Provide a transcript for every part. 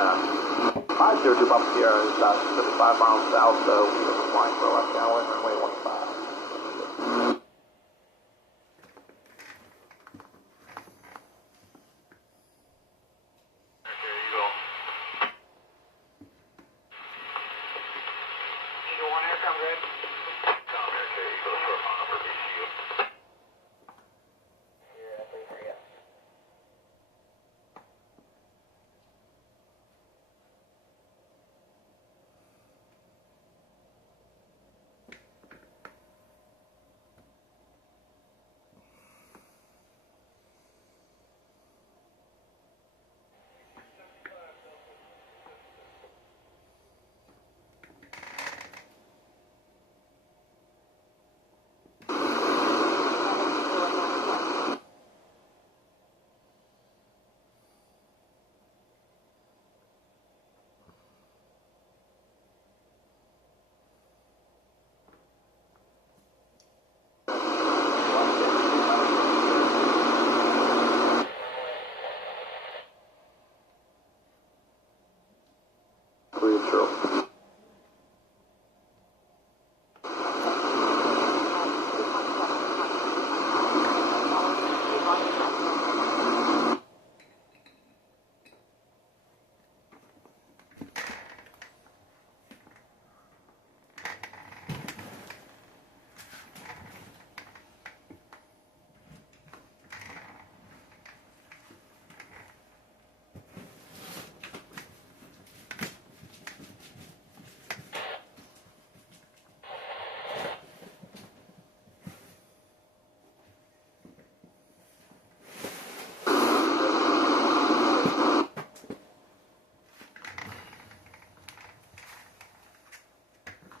502 Papa Sierra is 75 miles south, so we will be flying for left downwind runway 15.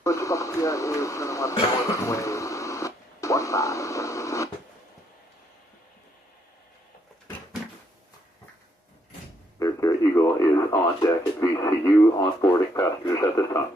Papa Sierra is turning left downwind runway 15. Air Carrier Eagle is on deck at VCU, onboarding passengers at this time.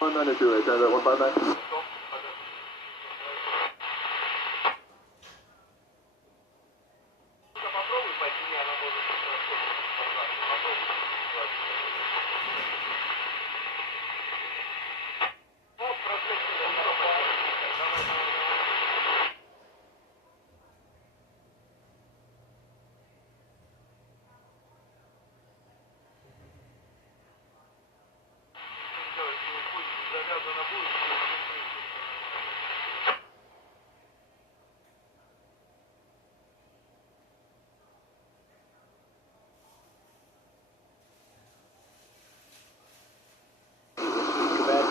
One 92, right there, that 159. Quebec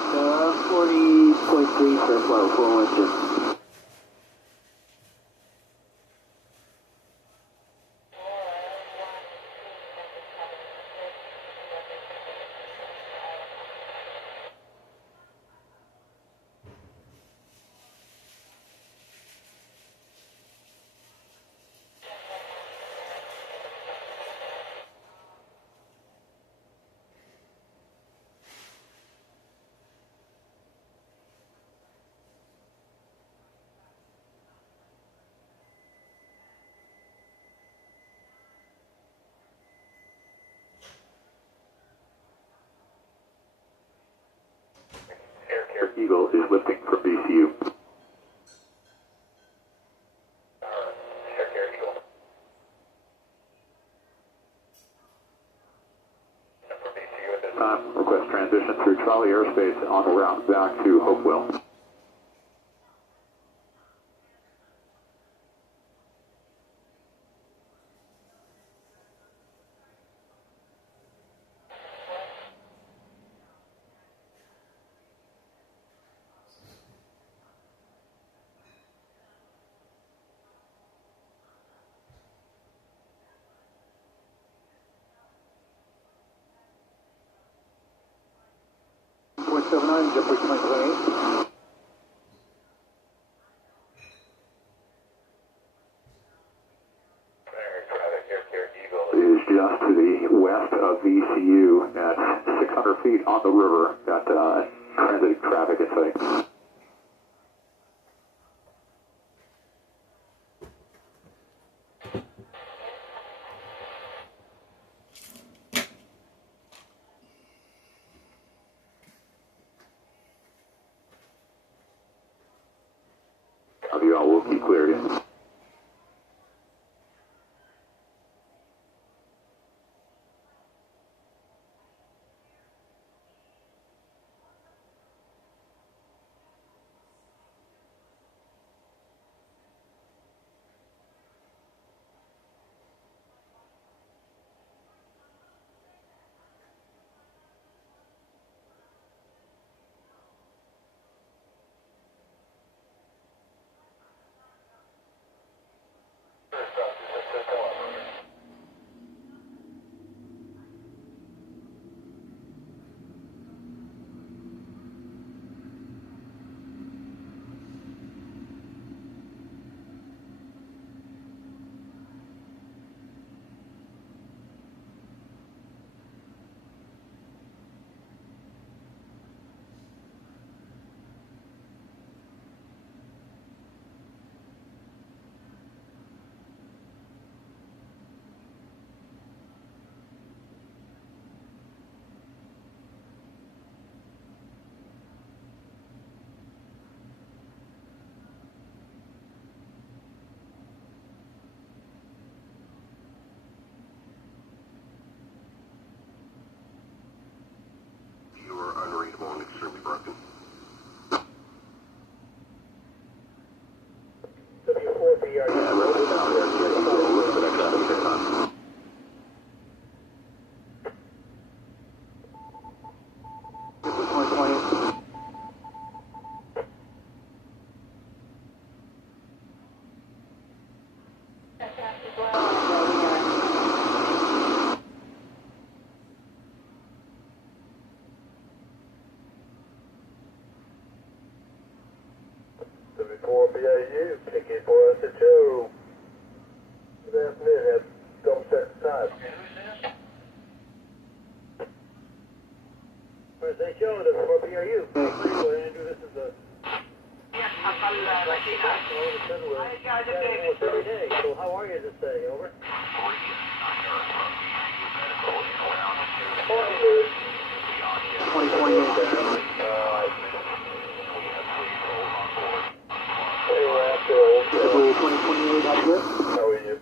40.3 for flow, 412. Air Carrier Eagle is lifting from VCU. Air Carrier Eagle. From VCU at this time, request transition through Charlie Airspace on the route back to Hopewell. 3.79, JetBlue 2028. Is just to the west of VCU at 600 feet on the river. Got transit traffic in sight. You all will be cleared in. Unreadable and extremely broken. Before BAU, ticket for us at 2. Good afternoon, have double check the time. Where's they showing us for BAU? Andrew, this is a... every day. So how are you this day? Over. 2028. JetBlue 2028 out here. How are you?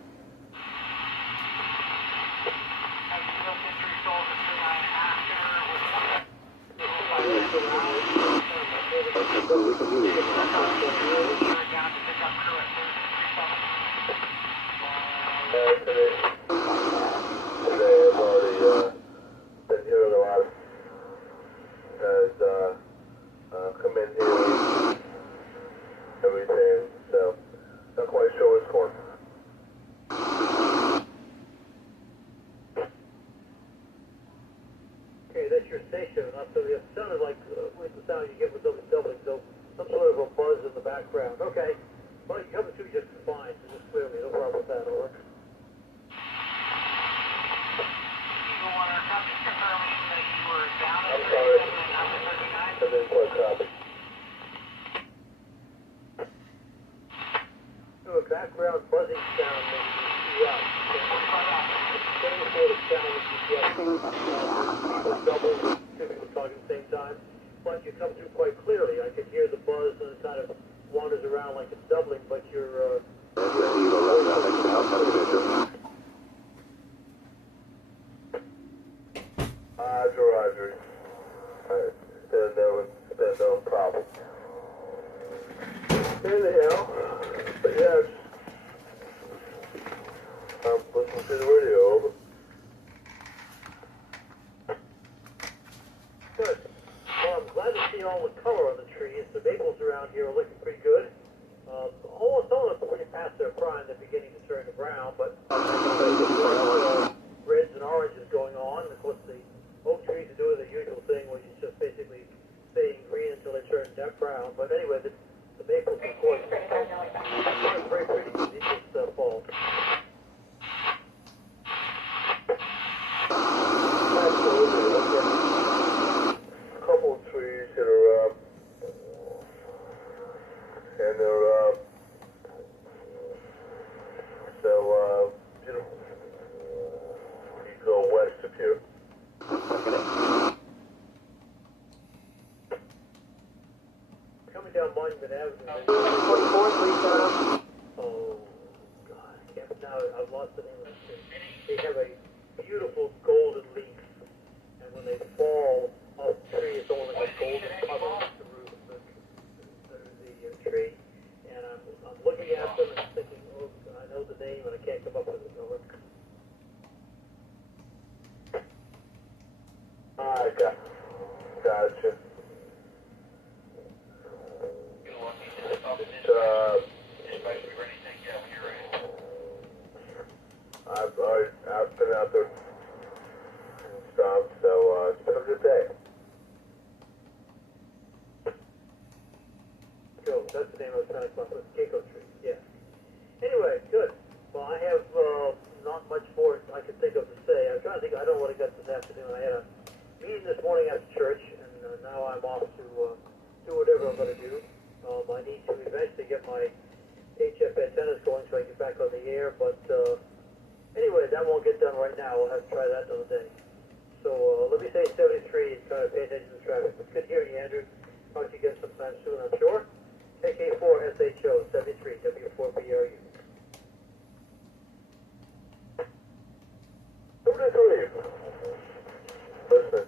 Today I've already been hearing a lot of guys come in here, everything, so not quite sure what's going on. Okay, that's your station. So it sounded like the sound you get with doubling, so some sort of a buzz in the background. Okay, well, you're coming through just fine, so just clear me. No problem with that, over. I'm sorry. I didn't quite copy. A background buzzing sound makes you out. Same sort of sound that you get. Double, two people talking at the same time. But you come through quite clearly. I can hear the buzz and it kind of wanders around like it's doubling, but you're... Roger. There's no problem. Anyhow, but yeah, I'm listening to the radio, over. Good. Well, I'm glad to see all the color on the trees. The maples around here are looking pretty good. Almost all of them pretty past their prime. They're beginning to turn to brown, but reds and oranges going on. Of course, the oak trees are doing the usual thing, which is just basically around. But anyway, the maples, of course, it's very pretty this fall. Absolutely. A couple of trees that are up, and they're so you know, you go west of here. Coming down Monument Avenue. 24, Oh, God, I can't, now I've lost the name of the street. They have a beautiful golden leaf, and when they fall off the tree, it's only like a golden cover the roof of the tree. And I'm looking at them and thinking, oh, I know the name, and I can't come up with it. Gotcha. I've been out there and stuff, so it's been a good day. Cool, that's the name I was trying to come up with, Keiko Tree, yeah. Anyway, good. Well, I have not much more I can think of to say. I'm trying to think, I don't know what I got this afternoon. I had a meeting this morning after church, and now I'm off to do whatever I'm going to do. I need to eventually get my HF antennas going so I can get back on the air, but anyway, that won't get done right now. We'll have to try that another day. So let me say 73 and try to pay attention to the traffic. It's good hearing you, Andrew. Talk to you again sometime soon, I'm sure. KK4SHO 73 W4BRU. 73. Listen.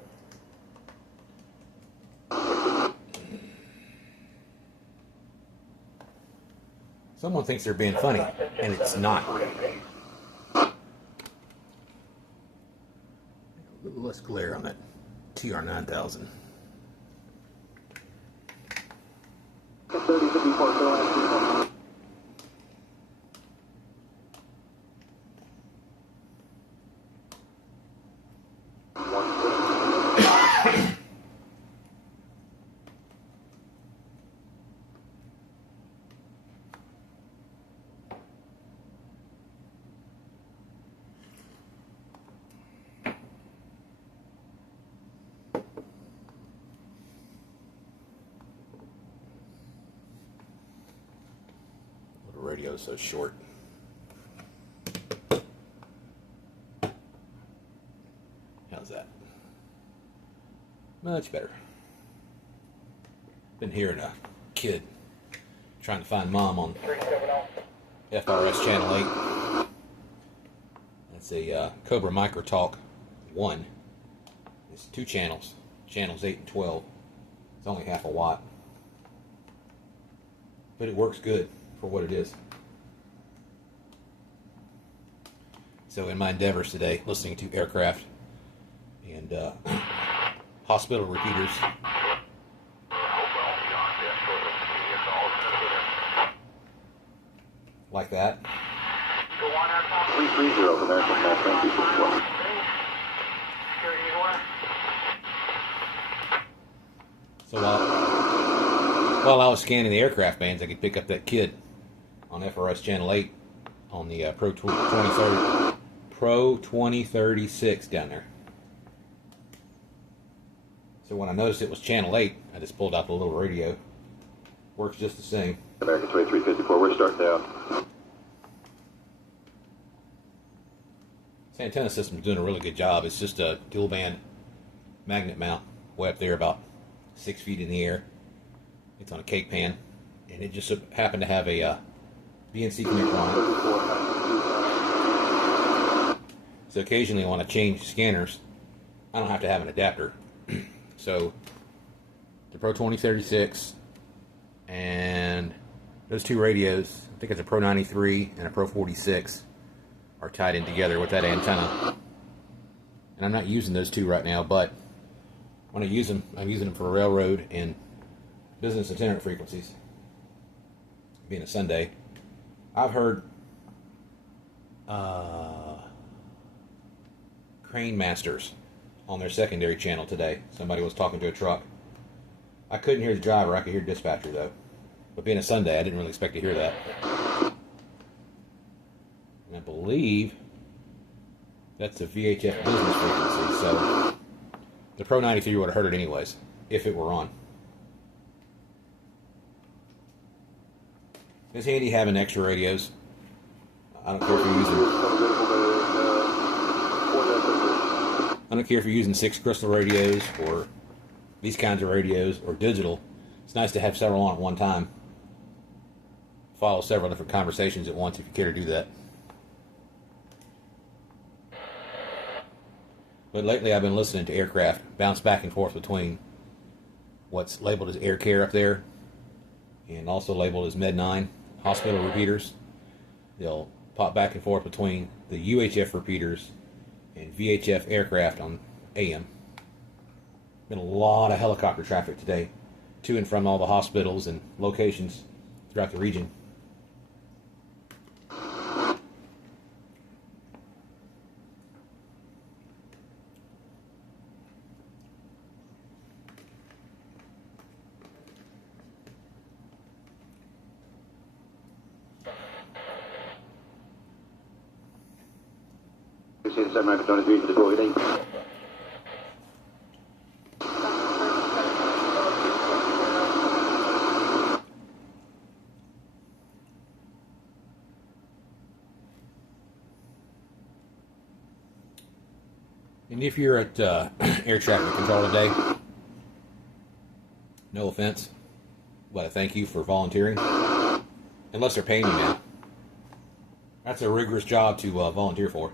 Someone thinks they're being funny, and it's not. A little less glare on that TR9000. 3054, go ahead. The radio's so short. How's that? Much better. Been hearing a kid trying to find mom on FRS Channel 8. That's a Cobra Micro Talk 1. It's 2 channels, channels 8 and 12. It's only half a watt. But it works good for what it is. So in my endeavors today, listening to aircraft and hospital repeaters, like that. 330 American National 264. So while I was scanning the aircraft bands, I could pick up that kid on FRS Channel 8 on the Pro 2036 down there. So when I noticed it was Channel 8, I just pulled out the little radio. Works just the same. American 2354, we're starting down. This antenna system is doing a really good job. It's just a dual band magnet mount way up there about 6 feet in the air. It's on a cake pan, and it just happened to have a BNC connector on it. So occasionally when I change scanners, I don't have to have an adapter. So the Pro 2036 and those 2 radios, I think it's a Pro 93 and a Pro 46, are tied in together with that antenna. And I'm not using those 2 right now, but when I use them, I'm using them for railroad and business itinerant frequencies. Being a Sunday, I've heard Crane Masters on their secondary channel today. Somebody was talking to a truck, I couldn't hear the driver. I could hear dispatcher though. But being a Sunday, I didn't really expect to hear that. And I believe that's a VHF business frequency, so the Pro 93 would have heard it anyways, if it were on. It's handy having extra radios. I don't care if you're using 6 crystal radios or these kinds of radios or digital. It's nice to have several on at one time. Follow several different conversations at once if you care to do that. But lately I've been listening to aircraft bounce back and forth between what's labeled as Air Care up there and also labeled as Med 9 hospital repeaters. They'll pop back and forth between the UHF repeaters and VHF aircraft on AM. Been a lot of helicopter traffic today to and from all the hospitals and locations throughout the region. And if you're at air traffic control today, no offense, but I thank you for volunteering. Unless they're paying you now. That's a rigorous job to volunteer for.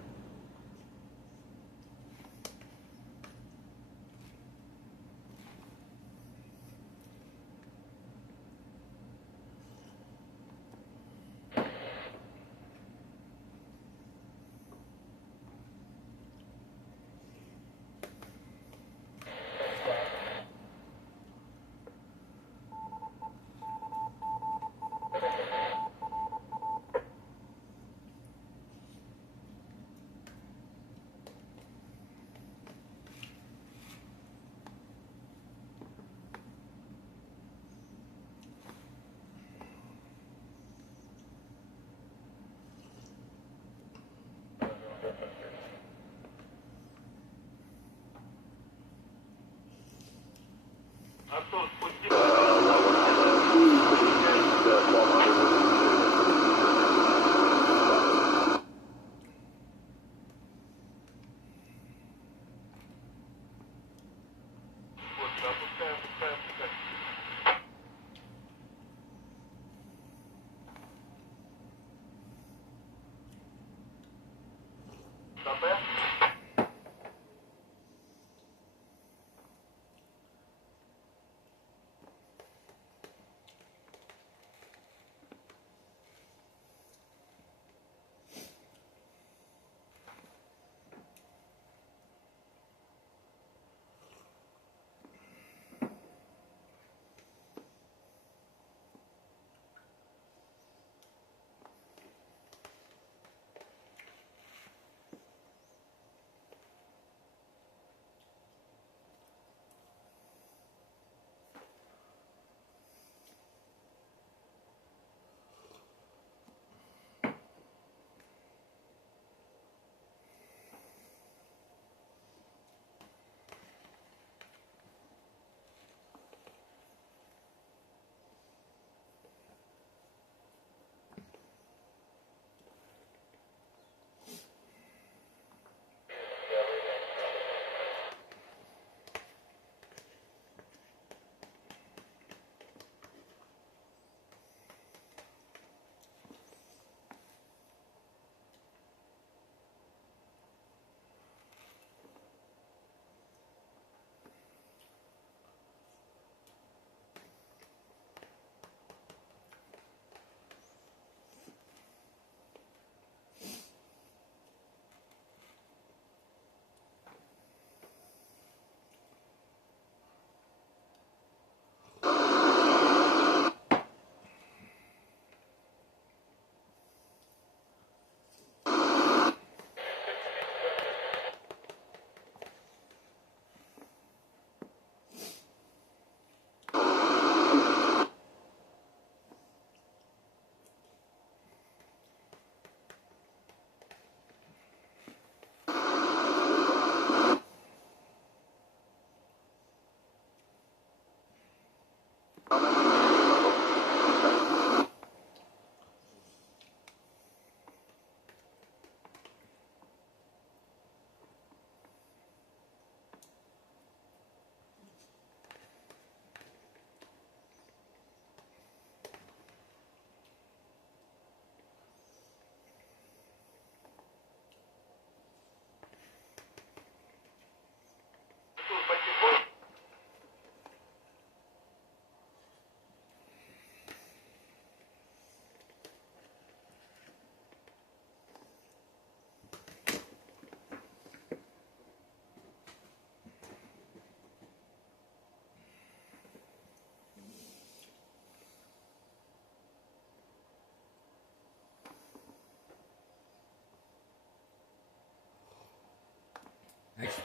Thanks.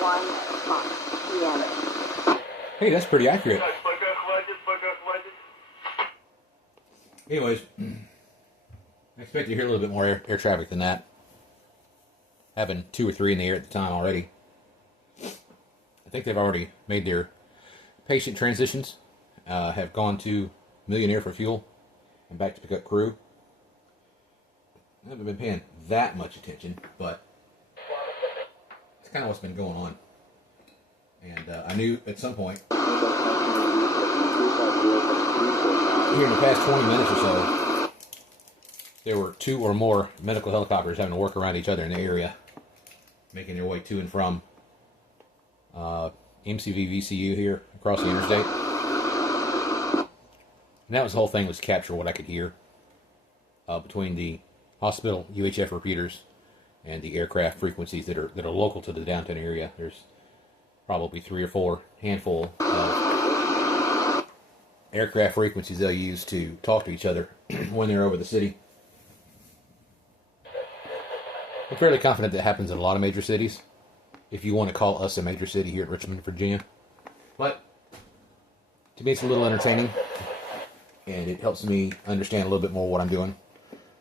1 p.m. Hey, that's pretty accurate. Anyways, I expect to hear a little bit more air traffic than that. Having 2 or 3 in the air at the time already. I think they've already made their patient transitions, have gone to Millionaire for fuel and back to pick up crew. I haven't been paying that much attention, but it's kind of what's been going on. And I knew at some point, here in the past 20 minutes or so, there were 2 or more medical helicopters having to work around each other in the area, making their way to and from MCV VCU here across the interstate. And that was the whole thing, was capture what I could hear between the hospital UHF repeaters and the aircraft frequencies that are local to the downtown area. There's probably 3 or 4 handful of aircraft frequencies they'll use to talk to each other when they're over the city. I'm fairly confident that happens in a lot of major cities, if you want to call us a major city here at Richmond, Virginia. But to me, it's a little entertaining, and it helps me understand a little bit more what I'm doing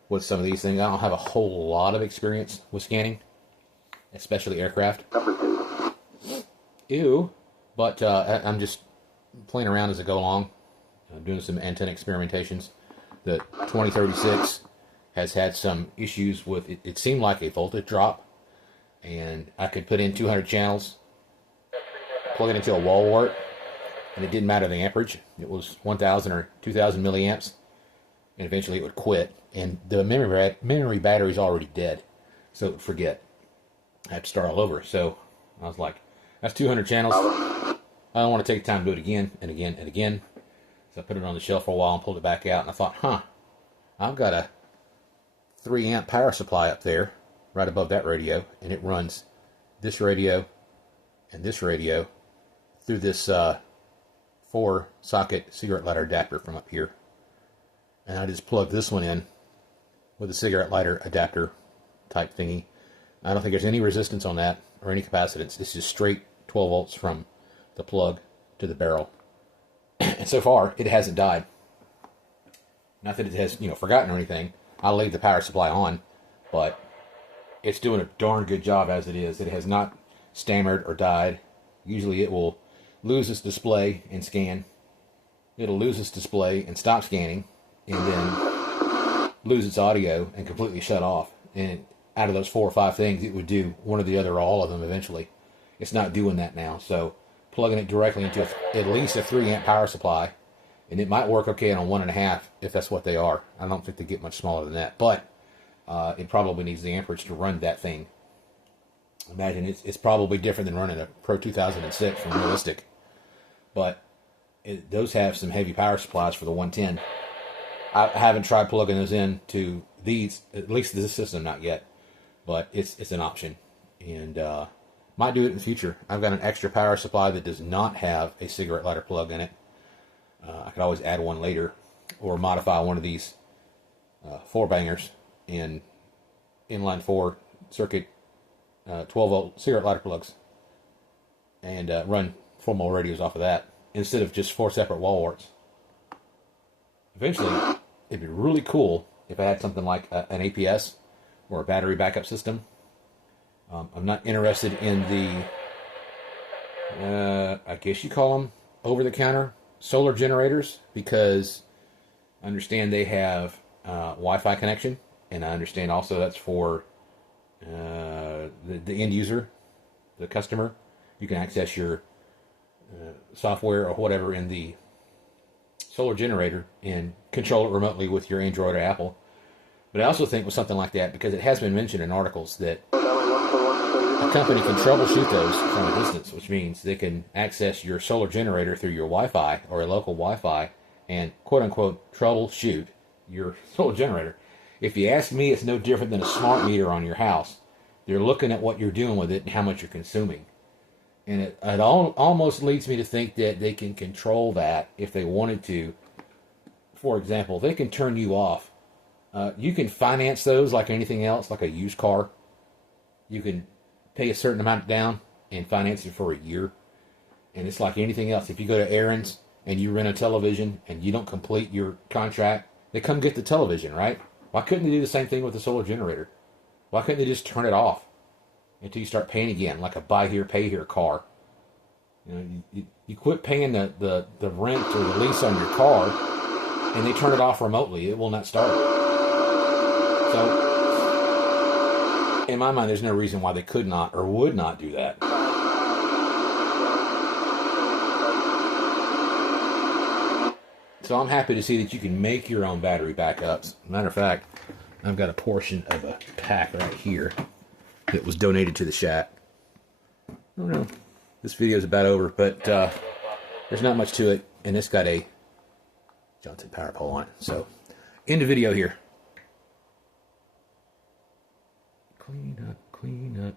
with some of these things. I don't have a whole lot of experience with scanning, especially aircraft. Ew. But I'm just playing around as I go along, doing some antenna experimentations. The 2036 has had some issues with it. It seemed like a voltage drop, and I could put in 200 channels, plug it into a wall wart, and it didn't matter the amperage. It was 1,000 or 2,000 milliamps, and eventually it would quit. And the memory battery's already dead, so it would forget. I had to start all over. So I was like, that's 200 channels. I don't want to take the time to do it again and again and again. So I put it on the shelf for a while and pulled it back out, and I thought, I've got a 3 amp power supply up there right above that radio, and it runs this radio and this radio through this 4-socket cigarette lighter adapter from up here. And I just plug this one in with a cigarette lighter adapter type thingy. I don't think there's any resistance on that or any capacitance. It's just straight 12 volts from the plug to the barrel. And so far, it hasn't died. Not that it has, forgotten or anything. I laid the power supply on, but it's doing a darn good job as it is. It has not stammered or died. Usually it will lose its display and scan. It'll lose its display and stop scanning, and then lose its audio and completely shut off. And out of those 4 or 5 things, it would do one or the other or all of them eventually. It's not doing that now. So plugging it directly into at least a 3 amp power supply, and it might work okay on a 1.5 if that's what they are. I don't think they get much smaller than that, but it probably needs the amperage to run that thing. Imagine it's probably different than running a Pro 2006 from Realistic, but those have some heavy power supplies for the 110. I haven't tried plugging those in to these, at least this system, not yet, but it's an option, and might do it in the future. I've got an extra power supply that does not have a cigarette lighter plug in it. I could always add one later, or modify one of these 4-bangers in inline 4 circuit 12 volt cigarette lighter plugs, and run 4-mil radios off of that instead of just 4 separate wall warts. Eventually, it'd be really cool if I had something like an APS or a battery backup system. I'm not interested in the, I guess you call them over-the-counter solar generators, because I understand they have Wi-Fi connection, and I understand also that's for the end user, the customer. You can access your software or whatever in the solar generator and control it remotely with your Android or Apple. But I also think with something like that, because it has been mentioned in articles that a company can troubleshoot those from a distance, which means they can access your solar generator through your Wi-Fi or a local Wi-Fi and quote-unquote troubleshoot your solar generator. If you ask me, it's no different than a smart meter on your house. They're looking at what you're doing with it and how much you're consuming. And it almost leads me to think that they can control that if they wanted to. For example, they can turn you off. You can finance those like anything else, like a used car. You can pay a certain amount down and finance it for a year. And it's like anything else. If you go to Aaron's and you rent a television and you don't complete your contract, they come get the television, right? Why couldn't they do the same thing with the solar generator? Why couldn't they just turn it off until you start paying again, like a buy here, pay here car? You know, you quit paying the rent or the lease on your car, and they turn it off remotely. It will not start. So, in my mind, there's no reason why they could not or would not do that. So I'm happy to see that you can make your own battery backups. Matter of fact, I've got a portion of a pack right here that was donated to the shack. Oh no, this video is about over, but there's not much to it, and it's got a Johnson power pole on it. So, end the video here. Clean up, clean up.